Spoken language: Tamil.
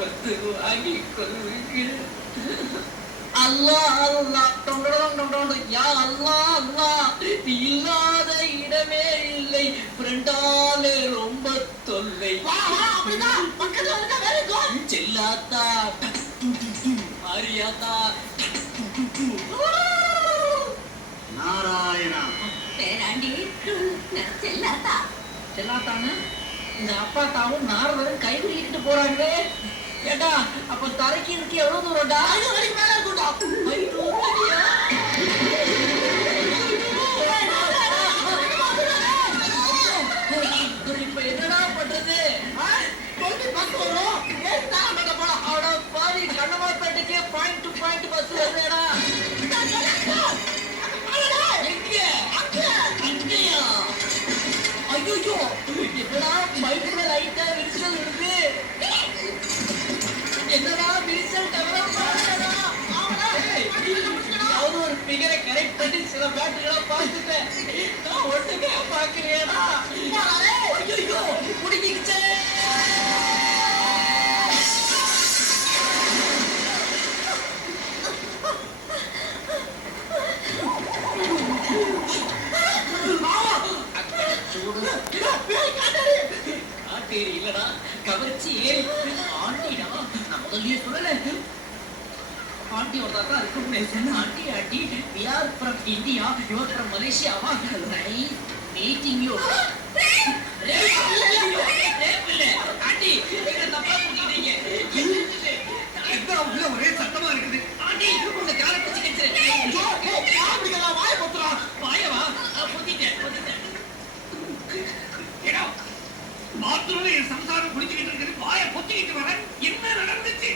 வந்து வாங்கிக் கொள்வீர்கள். அல்லாஹ் அல்லாஹ் டொண்டொண்டொண்டொண்டு யா அல்லாஹ் அல்லாஹ் நீ இல்லாத இடமே இல்லை ஃப்ரெண்டாலே ரொம்ப தொல்லை. அப்படிதான் பக்கத்துல இருக்க வெரி குட். செல்லாத்தா மாரியாத்தா நாராயணா பேராண்டி செல்லாத்தா. செல்லாத்தானு இந்த அப்பா தாவும் நாரதரும் கை பிடிக்கிட்டு போறாங்களே. ஏடா அப்ப தரைக்கு இருக்கு எவ்வளவு தூரம்டா? 5 அடிக்கு மேல இருக்கும்டா. 500 அடியா? இப்ப என்னடா பண்றது? பஸ் வரும். ஏன் தான் பண்ண போலாம். அவட பாதி கண்ணமாப்பேட்டைக்கே பாயிண்ட் டு பாயிண்ட் பஸ் வருதேடா. எங்க? அங்கயா? ஐயோ என்னடா பைக்ல லைட்டா விரிசல் இருக்கு. என்னடா விரிசல் தவிர ஏதாவது ஒரு பிகரை கரெக்ட் பண்ணி சில பேட்டுகளை பார்த்துட்டேன். நான் ஒட்டுமே பார்க்கலையேடா. ஐயோ முடிக்கிச்சே. காட்டேரி இல்லடா கவர்ச்சி ஏறி ஆண்டிடா. நான் முதல்லயே சொல்லல ஆண்டி ஒருத்தா இருக்கும். Aunty aunty we are from India, you are from Malaysia. Nice meeting you. Aunty நீங்க தப்பா புரிஞ்சுட்டீங்க. என்ன உள்ள ஒரே சத்தமா இருக்குது. ஆண்டி உங்க காலை பிடிச்சு கெச்சிரேன். அப்படிங்கலாம் வாய் பத்துறா. வாயவா புத்திட்டேன். ஏடா பாத்ரூம்ல என் சம்சாரம் குடிச்சிட்டு இருக்குது. வாயை பொத்திக்கிட்டு வர என்ன நடந்துச்சு?